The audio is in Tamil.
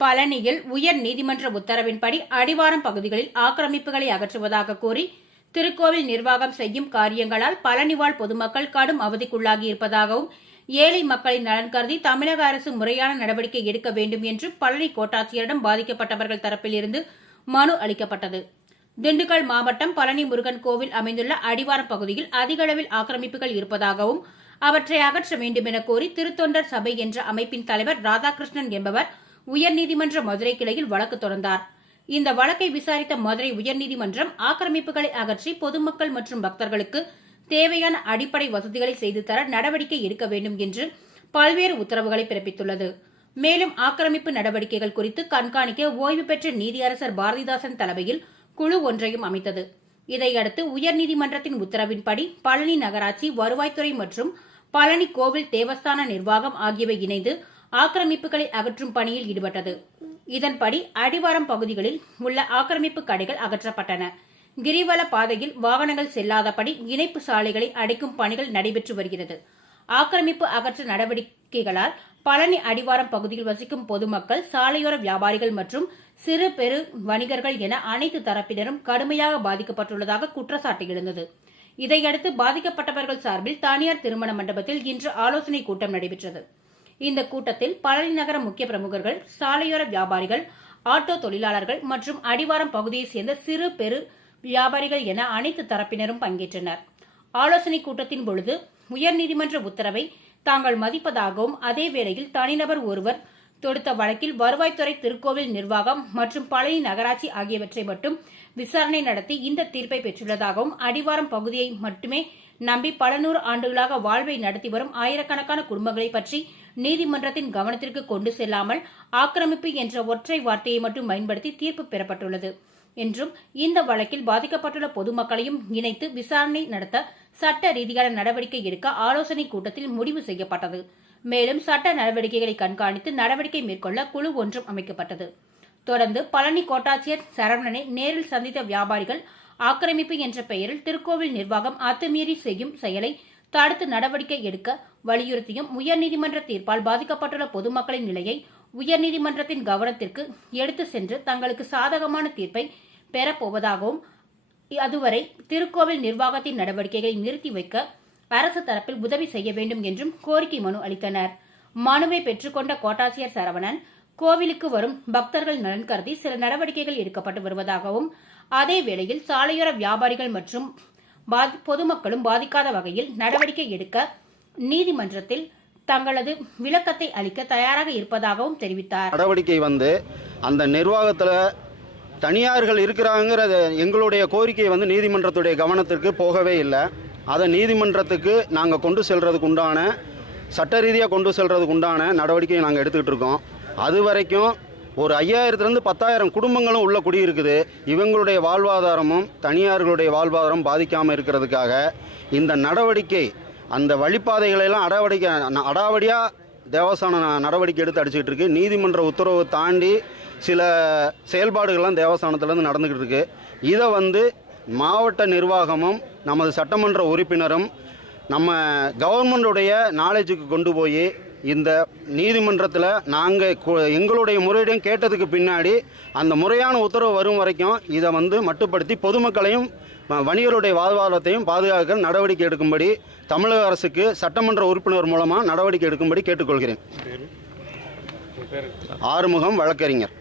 பழனியில் உயர் நீதிமன்ற உத்தரவின்படி அடிவாரம் பகுதிகளில் ஆக்கிரமிப்புகளை அகற்றுவதாக கூறி திருக்கோவில் நிர்வாகம் செய்யும் காரியங்களால் பழனிவாழ் பொதுமக்கள் கடும் அவதிக்குள்ளாகி இருப்பதாகவும் ஏழை மக்களின் நலன் கருதி தமிழக அரசு முறையான நடவடிக்கை எடுக்க வேண்டும் என்று பழனி கோட்டாட்சியரிடம் பாதிக்கப்பட்டவர்கள் தரப்பிலிருந்து மனு அளிக்கப்பட்டது. திண்டுக்கல் மாவட்டம் பழனி முருகன் கோவில் அமைந்துள்ள அடிவாரம் பகுதியில் அதிக அளவில் ஆக்கிரமிப்புகள் இருப்பதாகவும் அவற்றை அகற்ற வேண்டும் என கோரி திருத்தொண்டர் சபை என்ற அமைப்பின் தலைவர் ராதாகிருஷ்ணன் என்பவர் உயர்நீதிமன்ற மதுரை கிளையில் வழக்கு தொடர்ந்தார். இந்த வழக்கை விசாரித்த மதுரை உயர்நீதிமன்றம் ஆக்கிரமிப்புகளை அகற்றி பொதுமக்கள் மற்றும் பக்தர்களுக்கு தேவையான அடிப்படை வசதிகளை செய்து தர நடவடிக்கை எடுக்க வேண்டும் என்று பல்வேறு உத்தரவுகளை பிறப்பித்துள்ளது. மேலும் ஆக்கிரமிப்பு நடவடிக்கைகள் குறித்து கண்காணிக்க ஓய்வு பெற்ற நீதியரசர் பாரதிதாசன் தலைமையில் குழு ஒன்றையும் அமைத்தது. இதையடுத்து உயர்நீதிமன்றத்தின் உத்தரவின்படி பழனி நகராட்சி வருவாய்த்துறை மற்றும் பழனி கோவில் தேவஸ்தான நிர்வாகம் ஆகியவை இணைந்து ஆக்கிரமிப்புகளை அகற்றும் பணியில் ஈடுபட்டது. இதன்படி அடிவாரம் பகுதிகளில் உள்ள ஆக்கிரமிப்பு கடைகள் அகற்றப்பட்டன. கிரிவல பாதையில் வாகனங்கள் செல்லாதபடி இணைப்பு சாலைகளை அடைக்கும் பணிகள் நடைபெற்று வருகிறது. ஆக்கிரமிப்பு அகற்ற நடவடிக்கைகளால் பழனி அடிவாரம் பகுதியில் வசிக்கும் பொதுமக்கள் சாலையோர வியாபாரிகள் மற்றும் சிறு பெரு வணிகர்கள் என அனைத்து தரப்பினரும் கடுமையாக பாதிக்கப்பட்டுள்ளதாக குற்றச்சாட்டு எழுந்தது. இதையடுத்து பாதிக்கப்பட்டவர்கள் சார்பில் தனியார் திருமண மண்டபத்தில் இன்று ஆலோசனைக் கூட்டம் நடைபெற்றது. இந்த கூட்டத்தில் பழனி நகர முக்கிய பிரமுகர்கள் சாலையோர வியாபாரிகள் ஆட்டோ தொழிலாளர்கள் மற்றும் அடிவாரம் பகுதியைச் சேர்ந்த சிறு பெரு வியாபாரிகள் என அனைத்து தரப்பினரும் பங்கேற்றனர். ஆலோசனை கூட்டத்தின் பொழுது உயர்நீதிமன்ற உத்தரவை தாங்கள் மதிப்பதாகவும் அதே வேளையில் தனிநபர் ஒருவர் தொடுத்த வழக்கில் வருவாய்த்துறை திருக்கோவில் நிர்வாகம் மற்றும் பழனி நகராட்சி ஆகியவற்றை மட்டும் விசாரணை நடத்தி இந்த தீர்ப்பை பெற்றுள்ளதாகவும் அடிவாரம் பகுதியை மட்டுமே நம்பி பல நூறு ஆண்டுகளாக வாழ்வை நடத்தி வரும் ஆயிரக்கணக்கான குடும்பங்களை பற்றி நீதிமன்றத்தின் கவனத்திற்கு கொண்டு செல்லாமல் ஆக்கிரமிப்பு என்ற ஒற்றை வார்த்தையை மட்டும் பயன்படுத்தி தீர்ப்பு பெறப்பட்டுள்ளது. என்றும் இந்த வழக்கில் பாதிக்கப்பட்டுள்ள பொதுமக்களையும் இணைத்து விசாரணை நடத்த சட்ட ரீதியான நடவடிக்கை எடுக்க ஆலோசனைக் கூட்டத்தில் முடிவு செய்யப்பட்டது. மேலும் சட்ட நடவடிக்கைகளை கண்காணித்து நடவடிக்கை மேற்கொள்ள குழு ஒன்றும் அமைக்கப்பட்டது. தொடர்ந்து பழனி கோட்டாட்சியர் சரவணனை நேரில் சந்தித்த வியாபாரிகள் ஆக்கிரமிப்பு என்ற பெயரில் திருக்கோவில் நிர்வாகம் அத்துமீறி செய்யும் செயலை தடுத்து நடவடிக்கை எடுக்க வலியுறுத்தியும் உயர்நீதிமன்ற தீர்ப்பால் பாதிக்கப்பட்டுள்ள பொதுமக்களின் நிலையை உயர்நீதிமன்றத்தின் கவனத்திற்கு எடுத்து சென்று தங்களுக்கு சாதகமான தீர்ப்பை பெறப்போவதாகவும் அதுவரை திருக்கோவில் நிர்வாகத்தின் நடவடிக்கைகளை நிறுத்தி வைக்க அரசு தரப்பில் உதவி செய்ய வேண்டும் என்றும் கோரிக்கை மனு அளித்தனர். மனுவை பெற்றுக்கொண்ட கோட்டாட்சியர் சரவணன் கோவிலுக்கு வரும் பக்தர்கள் நலன் கருதி சில நடவடிக்கைகள் எடுக்கப்பட்டு வருவதாகவும் அதே வேளையில் சாலையோர வியாபாரிகள் மற்றும் பாதி- பொதுமக்களும் பாதிக்காத வகையில் நடவடிக்கை எடுக்க நீதிமன்றத்தில் தங்களது விளக்கத்தை அளிக்க தயாராக இருப்பதாகவும் தெரிவித்தார். நடவடிக்கை வந்து அந்த நிர்வாகத்தில் தனியார்கள் இருக்கிறாங்கிற எங்களுடைய கோரிக்கை வந்து நீதிமன்றத்துடைய கவனத்திற்கு போகவே இல்லை. அதை நீதிமன்றத்துக்கு நாங்கள் கொண்டு செல்றதுக்கு உண்டான சட்ட ரீதியாக கொண்டு செல்றதுக்கு உண்டான நடவடிக்கையை நாங்கள் எடுத்துக்கிட்டு இருக்கோம். அது வரைக்கும் ஒரு ஐயாயிரத்துலேருந்து பத்தாயிரம் குடும்பங்களும் உள்ள குடியிருக்குது. இவங்களுடைய வாழ்வாதாரமும் தனியார்களுடைய வாழ்வாதாரம் பாதிக்காமல் இருக்கிறதுக்காக இந்த நடவடிக்கை அந்த வழிப்பாதைகளெல்லாம் அடாவடிக்கை அடாவடியாக தேவஸ்தான நடவடிக்கை எடுத்து அடிச்சுக்கிட்டு இருக்கு. நீதிமன்ற உத்தரவு தாண்டி சில செயல்பாடுகள்லாம் தேவஸ்தானத்துலேருந்து நடந்துக்கிட்டு இருக்கு. இதை வந்து மாவட்ட நிர்வாகமும் நமது சட்டமன்ற உறுப்பினரும் நம்ம கவர்மெண்டுடைய நாலேஜுக்கு கொண்டு போய் இந்த நீதிமன்றத்தில் நாங்கள் எங்களுடைய முறையீடையும் கேட்டதுக்கு பின்னாடி அந்த முறையான உத்தரவு வரும் வரைக்கும் இதை வந்து மட்டுப்படுத்தி பொதுமக்களையும் வணிகருடைய வாழ்வாதாரத்தையும் பாதுகாக்க நடவடிக்கை எடுக்கும்படி தமிழக அரசுக்கு சட்டமன்ற உறுப்பினர் மூலமாக நடவடிக்கை எடுக்கும்படி கேட்டுக்கொள்கிறேன். ஆறுமுகம் வழக்கறிஞர்.